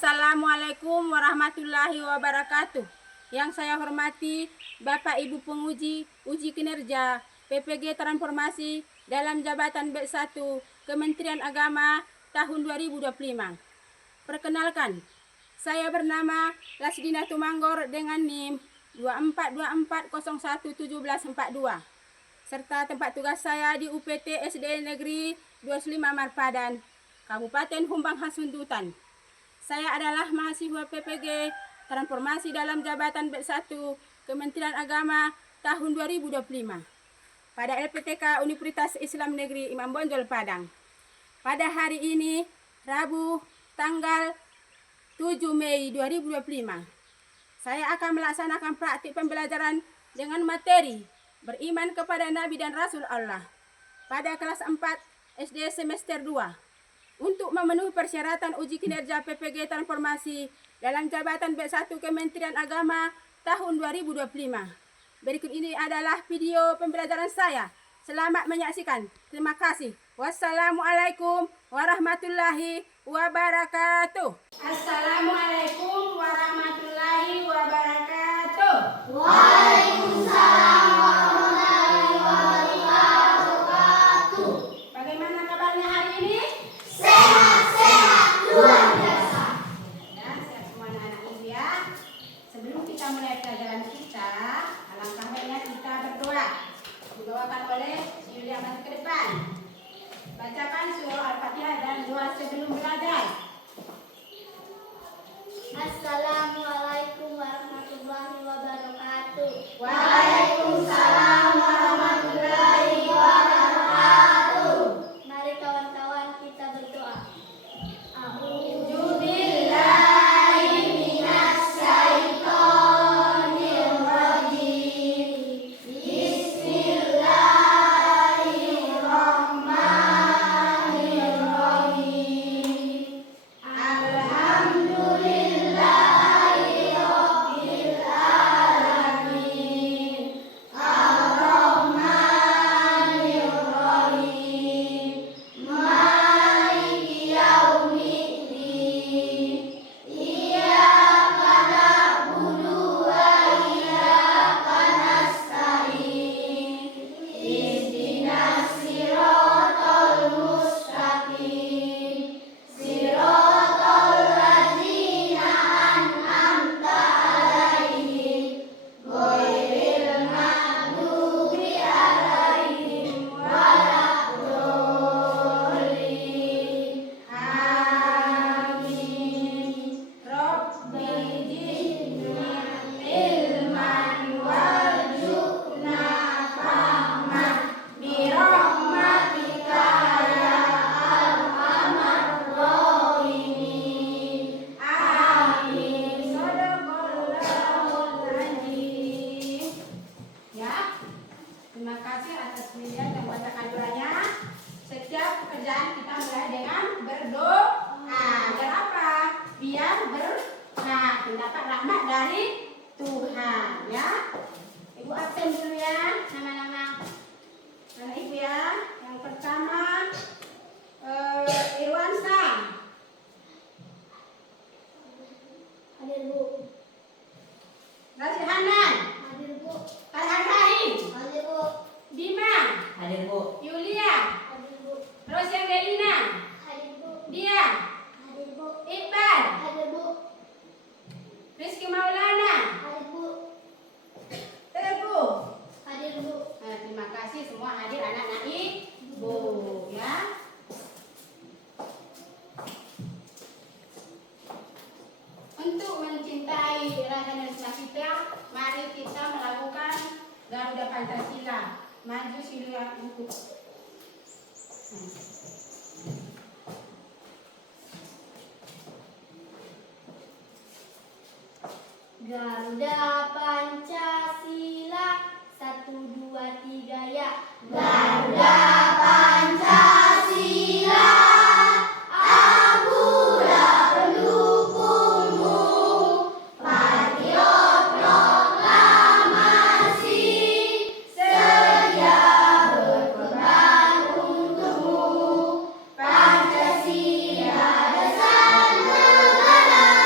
Assalamualaikum warahmatullahi wabarakatuh. Yang saya hormati Bapak Ibu penguji uji kinerja PPG Transformasi dalam jabatan B1 Kementerian Agama tahun 2025. Perkenalkan, saya bernama Lasdina Tumanggor dengan NIM 2424011742 serta tempat tugas saya di UPT SD Negeri 25 Marpadan, Kabupaten Humbang Hasundutan. Saya adalah mahasiswa PPG Transformasi dalam jabatan B1 Kementerian Agama tahun 2025 pada LPTK Universitas Islam Negeri Imam Bonjol Padang. Pada hari ini, Rabu, tanggal 7 Mei 2025, saya akan melaksanakan praktik pembelajaran dengan materi beriman kepada Nabi dan Rasul Allah pada kelas 4 SD semester 2. Untuk memenuhi persyaratan uji kinerja PPG Transformasi dalam jabatan B1 Kementerian Agama tahun 2025. Berikut ini adalah video pembelajaran saya. Selamat menyaksikan. Terima kasih. Wassalamualaikum warahmatullahi wabarakatuh. Assalamualaikum warahmatullahi wabarakatuh. Waalaikumsalam warahmatullahi wabarakatuh. Bagaimana kabarnya hari ini? Sehat-sehat luar biasa. Ya, sehat semua anak-anak ibu ya. Sebelum kita mulai pelajaran kita, alangkah baiknya kita berdoa. Dibawakan oleh Si Yulia maju ke depan. Bacakan surah Al-Fatihah dan doa sebelum belajar. Assalamualaikum warahmatullahi wabarakatuh. Waalaikumsalam warahmatullahi wabarakatuh. Mari kawan-kawan kita berdoa. Terima kasih atas pilihan dan bacakan doanya. Setiap pekerjaan kita mulai dengan berdoa. Biar apa? Biar mendapat rahmat dari Tuhan ya. Ibu absen dulu ya, nama-nama anak ibu ya. Yang pertama Irwansa. Hadir Bu. Rasid Hanan. Hadir Bu. Farhan Rahim. Hadir Bu. Bima. Hadir Bu. Yulia. Hadir Bu. Rosia Gelina. Hadir Bu. Dia. Hadir Bu. Iqbal. Hadir Bu. Rizky Maulana. Hadir Bu. Teguh. Hadir Bu. Terima kasih semua hadir anak-anak ibu ya. Untuk mencintai rasa nasional kita, mari kita melakukan Garuda Pancasila. Maju siluan buku. Garuda Pancasila 1, 2, 3 ya. Garuda Pancasila, akulah pendukungmu. Patriot proklamasi, sedia berkorban untukmu. Pancasila dasar negara.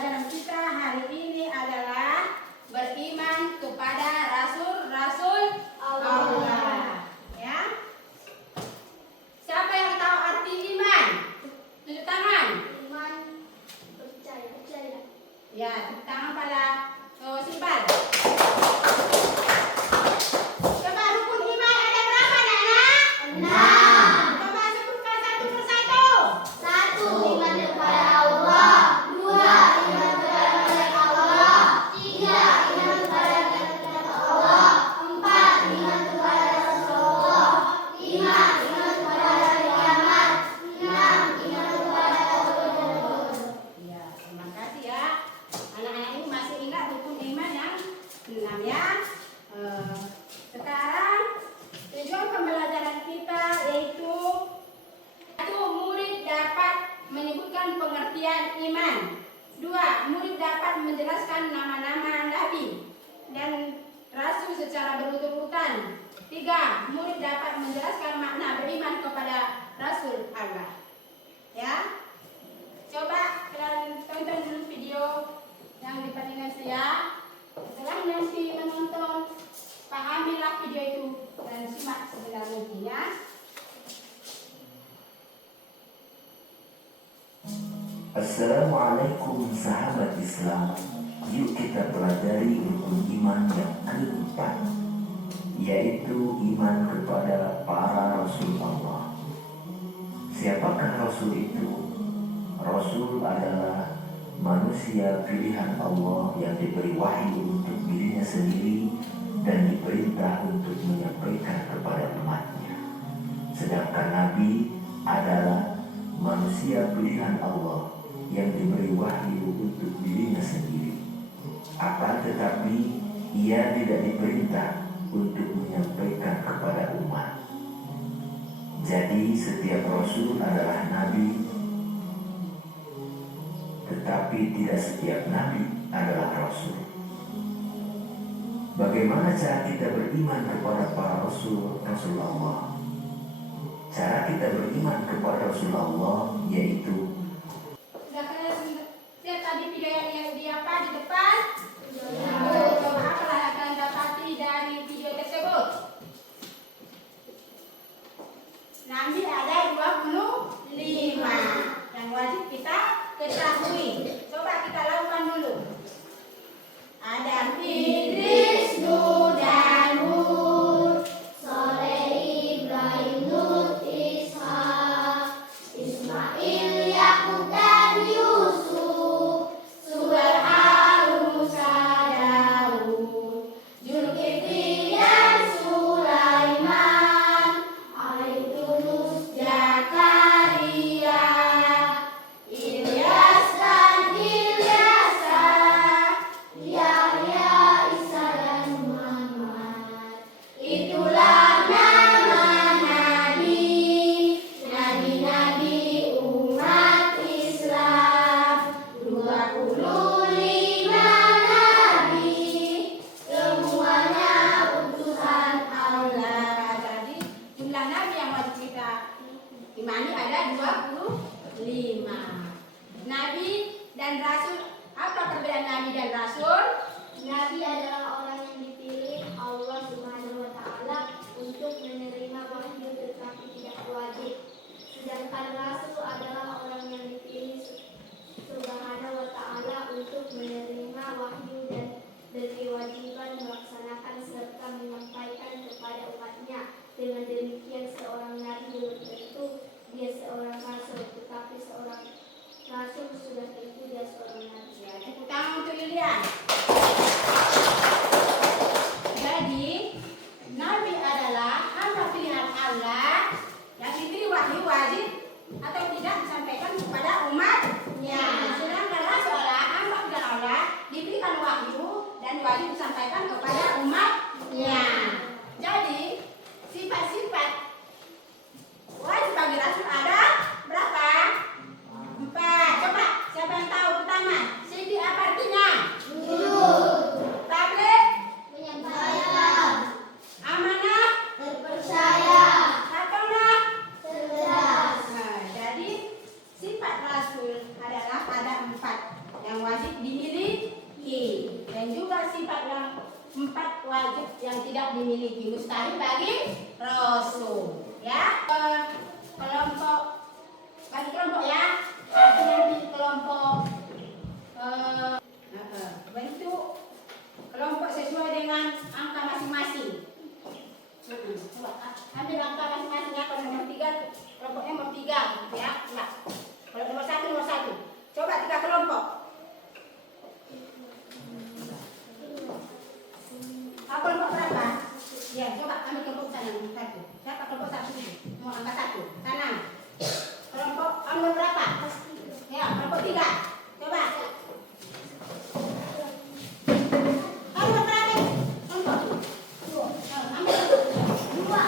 pembelajaran kita hari ini adalah beriman kepada Rasul Allah. Ya. Siapa yang tahu arti iman? Tunjuk tangan. Iman percaya. Ya, tepuk tangan pada Simpal. Coba rukun iman ada berapa, Nana? 6. Coba sebutkan satu persatu. 1. Iman kepada Allah. 2. Iman kepada malaikat Allah. 3. Iman kepada kata-kata Allah. 4. Iman kepada Rasulullah. 5. Iman kepada hari kiamat. 6. Iman kepada Allah. Ya, terima kasih ya. Anak-anak ini masih ingat rukun iman yang 6 ya. Sekarang tujuan pembelajaran kita yaitu satu, murid dapat menyebutkan pengertian iman. 2. Murid dapat menjelaskan nama-nama nabi dan rasul secara berurut-urutan. 3. Murid dapat menjelaskan makna beriman kepada Rasul Allah. Ya. Coba kalian tonton dulu video yang diperlihatkan saya. Setelah nanti menonton, pahamilah video itu dan simak sebentar mungkin ya. Assalamualaikum sahabat Islam. Yuk kita pelajari rukun iman yang keempat, yaitu iman kepada para Rasul Allah. Siapakah Rasul itu? Rasul adalah manusia pilihan Allah yang diberi wahyu untuk dirinya sendiri dan diperintah untuk menyampaikan kepada umatnya. Sedangkan Nabi adalah manusia pilihan Allah yang diberi wahyu untuk dirinya sendiri. Akan tetapi ia tidak diperintah untuk menyampaikan kepada umat. Jadi setiap Rasul adalah Nabi, tetapi tidak setiap Nabi adalah Rasul. Bagaimana cara kita beriman kepada para Rasul Allah? Cara kita beriman kepada Rasul Allah yaitu Sudah kalian lihat tadi video yang di apa di depan? Coba apa yang kalian dapati dari video tersebut? Nabi ada 25 yang wajib kita ketahui. Coba kita lakukan dulu. Ada Idris, Nuh, dan Hud, Soleh, Ibrahim, Lut, Ishak, Ismail, Yakub, dan Yusuf, Suhail, Harun, Musa, Daud, Zulkifli, dan Sulaiman, Aidunus, Zakaria, Ilyas, dan Ilyasa, Yahya, Isa, dan Muhammad. itulah nama nabi-nabi umat Islam. 25 nabi, semuanya utusan Allah. Jadi jumlah nabi yang wajib kita imani ada 25. Nabi dan rasul, apa perbedaan nabi dan rasul? Nabi adalah orang yang dipilih Allah Subhanahu wa taala untuk menerima wahyu tetapi tidak wajib. Sedangkan rasul adalah orang yang dipilih Subhanahu wa taala untuk menerima wahyu dan berkewajiban melaksanakan serta menyampaikan kepada umatnya. Dengan demikian seorang nabi belum tentu dia seorang rasul, tetapi seorang rasul sudah tentu dia seorang nabi. Ya, tepuk tangan untuk Lilian. Jadi, Nabi adalah hamba pilihan Allah yang diberi wahyu wajib atau tidak disampaikan kepada umatnya. Sedangkan Rasul adalah hamba sifat yang 4 wajib yang tidak dimiliki, mustahil bagi Rasul. Ya, kelompok bagi kelompok ya, nanti kelompok bentuk kelompok sesuai dengan angka masing-masing. Coba ambil angka masing-masing ya. Kalau nomor 3 kelompoknya nomor 3 ya. Nah, kalau nomor 1. Coba 3 kelompok. Kelompok berapa? Ya, coba ambil kelompok sana nomor 1. Siapa kelompok 1 ini? Mau angka 1. Sana. Kelompok nomor berapa? Ya, kelompok 3. Coba. Kelompok berapa? Kelompok 2. Ambil 2.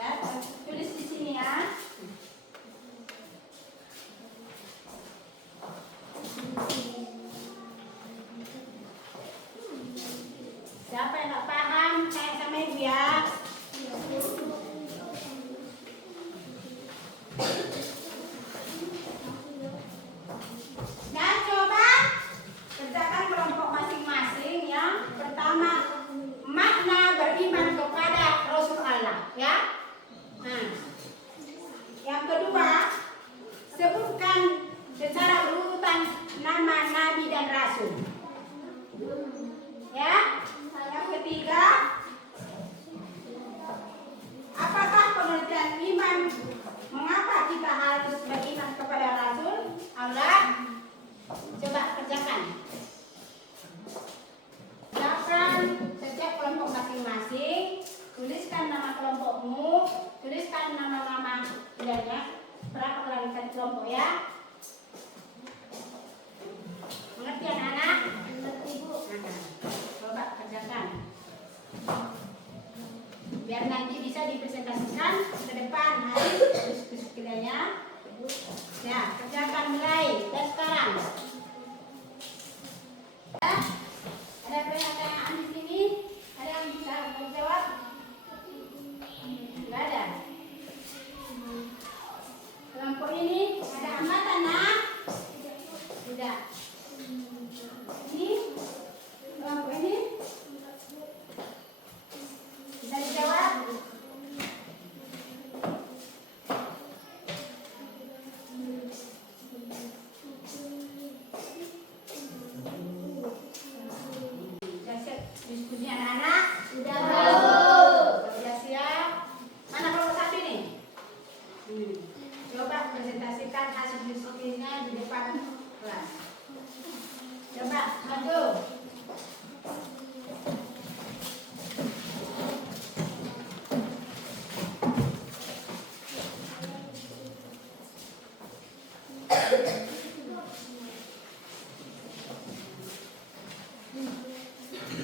Ya, tulis di sini ya. Siapa yang nggak paham, tanya sama ibu ya. Dan coba kerjakan kelompok masing-masing. Yang pertama, makna beriman kepada Rasul Allah, ya. Nah, yang kedua, sebutkan secara urutan nama nabi dan rasul. Ya. Yang ketiga, apakah pengertian iman? Mengapa kita harus beriman kepada Rasul Allah? Coba kerjakan. Kerjakan setiap kelompok masing-masing. Tuliskan nama kelompokmu. Tuliskan nama-nama pilihannya. Berapa kelanjutan kelompok ya? Mengerti anak-anak? Mengerti Bu. Coba kerjakan. Biar nanti bisa dipresentasikan ke depan hari diskusinya. Ya, kerjakan mulai dan sekarang. Ya, ada pertanyaan di sini? Ada yang bisa menjawab? Tidak ada. Kelompok ini ada hambatan nak? Tidak. Ini kelompok ini bisa dijawab? Sudah siap diskusi anak-anak? Sudah Bu. Sudah siap? Mana kelompok 1 ini? Coba presentasikan hasil diskusinya di depan kelas. Coba maju.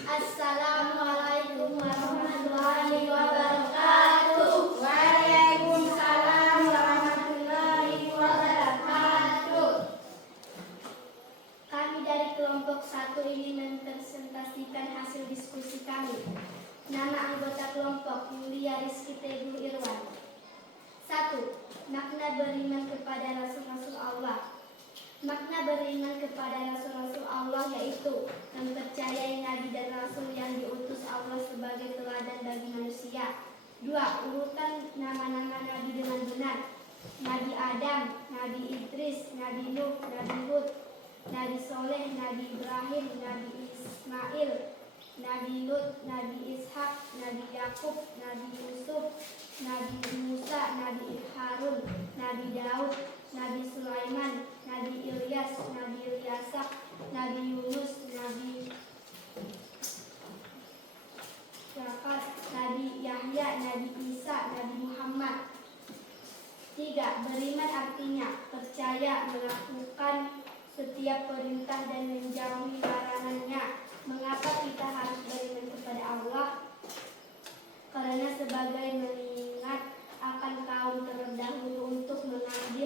Assalamualaikum warahmatullahi wabarakatuh. Waalaikumsalam warahmatullahi wabarakatuh. Kami dari kelompok 1 ini mempresentasikan hasil diskusi kami. Nama anggota kelompok Yulia Rizky Teguh Irwan. 1. Makna beriman kepada Rasul-Rasul Allah. Makna beriman kepada Rasul-Rasul Allah yaitu mempercayai Nabi dan Rasul yang diutus Allah sebagai teladan bagi manusia. 2. Urutan nama-nama Nabi dengan benar. Nabi Adam, Nabi Idris, Nabi Nuh, Nabi Hud, Nabi Soleh, Nabi Ibrahim, Nabi Ismail, Nabi Lut, Nabi Ishak, Nabi Yakub, Nabi Yusuf, Nabi Musa, Nabi Harun, Nabi Daud, Nabi Sulaiman, Nabi Ilyas, Nabi Ilyasak, Nabi Yunus, Nabi Yakub, Nabi Yahya, Nabi Isa, Nabi Muhammad. 3. Beriman artinya percaya, melakukan setiap perintah dan menjauhi larangannya. Mengapa kita harus beriman kepada Allah? Karena sebagai mengingat akan kaum terdahulu untuk mengambil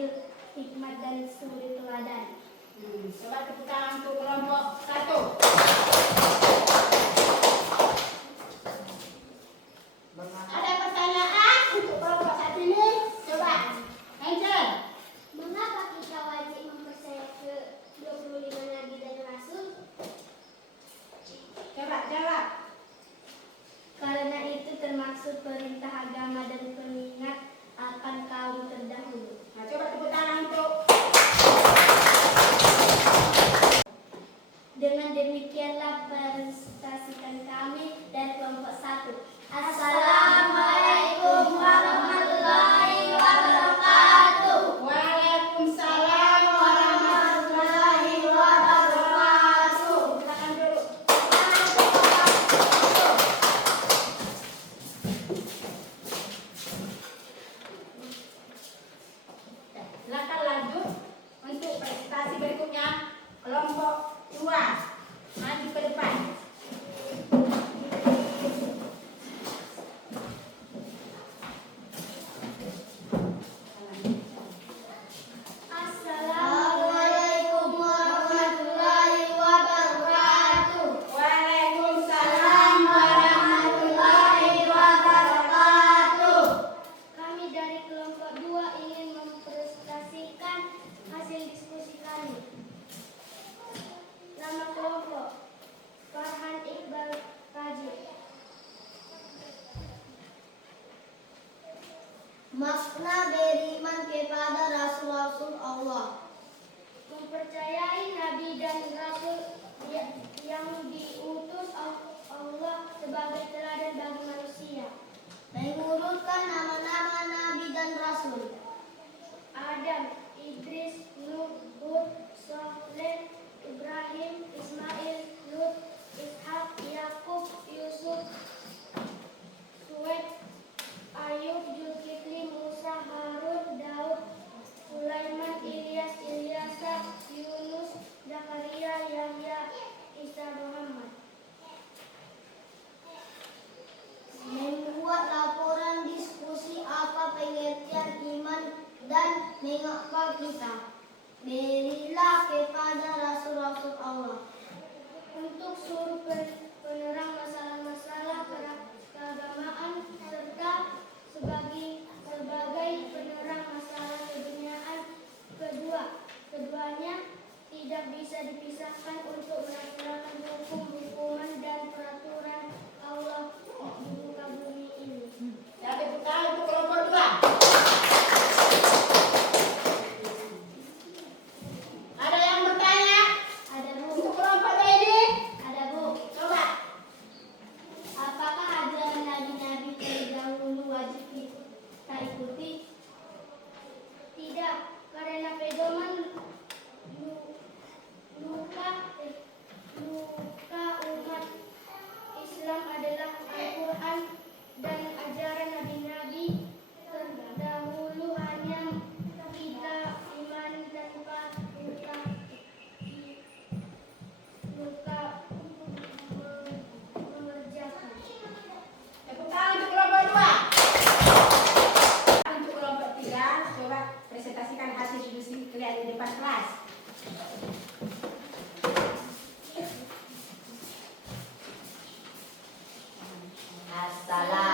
Makna beriman kepada Rasul-Rasul Allah. Mempercayai nabi dan rasul yang diutus Allah sebagai teladan bagi manusia. Mengurutkan nama-nama nabi dan rasul. Adam, Idris, Nuh, Hud, Saleh, Ibrahim, Ismail, Lut, Ishak, Yakub, Yusuf, Suwaid, Ayub, Zulkifli, Musa, Harun, Daud, Sulaiman, Ilyas, Ilyasa, Yunus, Zakaria, Yahya, Isa, Muhammad. Membuat laporan diskusi apa pengertian iman dan mengapa kita berilah kepada Rasul-Rasul Allah. Untuk seluruh penerang masalah-masalah keagamaan serta sebagai penerang masalah keduniaan. Keduanya tidak bisa dipisahkan untuk melaksanakan hukum-hukuman dan peraturan Allah di muka bumi ini. Ya, tepuk tangan untuk kelompok 2. Ada yang bertanya? Ada Bu, Untuk kelompok ini? ada Bu. Coba. Apakah ajaran nabi-nabi terdahulu wajib kita ikuti? Tidak, karena pedoman luka umat Islam adalah Al-Quran dan ajaran nabi-nabi terdahulu hanya kita imani tanpa luka mengerjakan. Tepuk tangan untuk kelompok 2. Untuk kelompok 3, coba presentasikan hasil diskusi kalian di depan kelas.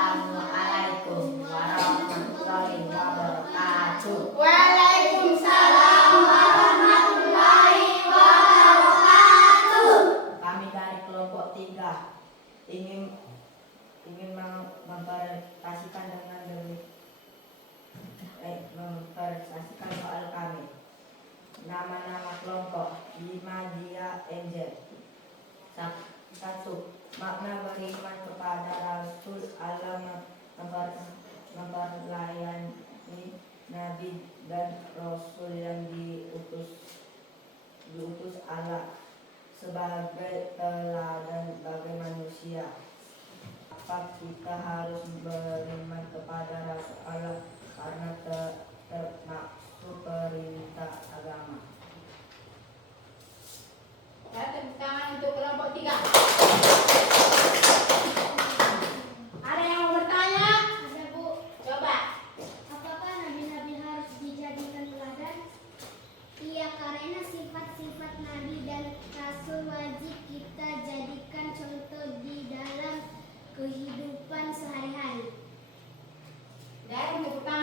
Assalamualaikum warahmatullahi wabarakatuh. Waalaikumsalam warahmatullahi wabarakatuh. Kami dari kelompok 3 ingin mempresentasikan mempresentasikan soal kami. Nama-nama kelompok Imajia Angel. 1. Makna beriman kepada Rasul Allah memperlayani Nabi dan Rasul yang diutus Allah sebagai teladan bagi manusia. Apa kita harus beriman kepada Rasul Allah karena termaksud perintah agama. Ya, tepuk tangan untuk kelompok 3. Ada yang mau bertanya? Ada Bu, Coba. apakah nabi-nabi harus dijadikan teladan? Iya, karena sifat-sifat nabi dan rasul wajib kita jadikan contoh di dalam kehidupan sehari-hari. Dan tepuk tangan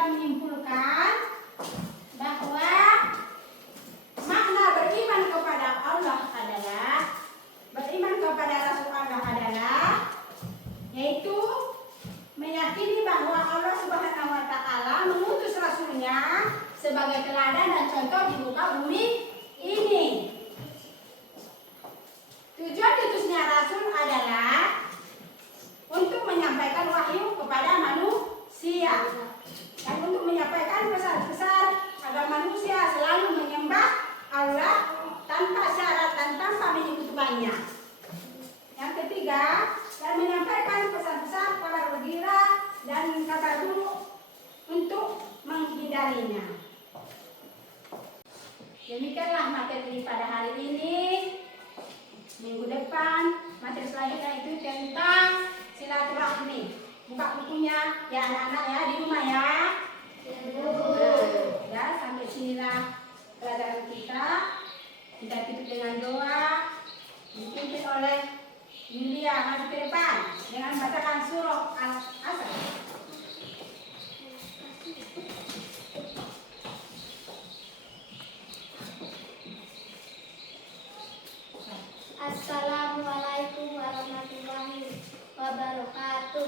kita menyimpulkan bahwa makna beriman kepada Allah adalah beriman kepada Rasul Allah adalah yaitu meyakini bahwa Allah Subhanahu wa taala mengutus rasulnya sebagai teladan dan contoh di muka bumi ini. Tujuan diutusnya rasul adalah untuk menyampaikan wahyu kepada manusia dan untuk menyampaikan pesan-pesan agar manusia selalu menyembah Allah tanpa syarat dan tanpa menyekutukannya. Yang ketiga, dan menyampaikan pesan-pesan kabar gembira dan kabar buruk untuk menghindarinya. Demikianlah materi pada hari ini. Minggu depan materi selanjutnya itu tentang silaturahmi. Buka bukunya ya anak-anak ya di rumah ya. Ya, sampai sinilah pelajaran kita. Kita tutup dengan doa dipimpin oleh Yulia maju ke depan dengan bacakan surah Al-Asr. Assalamualaikum warahmatullahi wabarakatuh.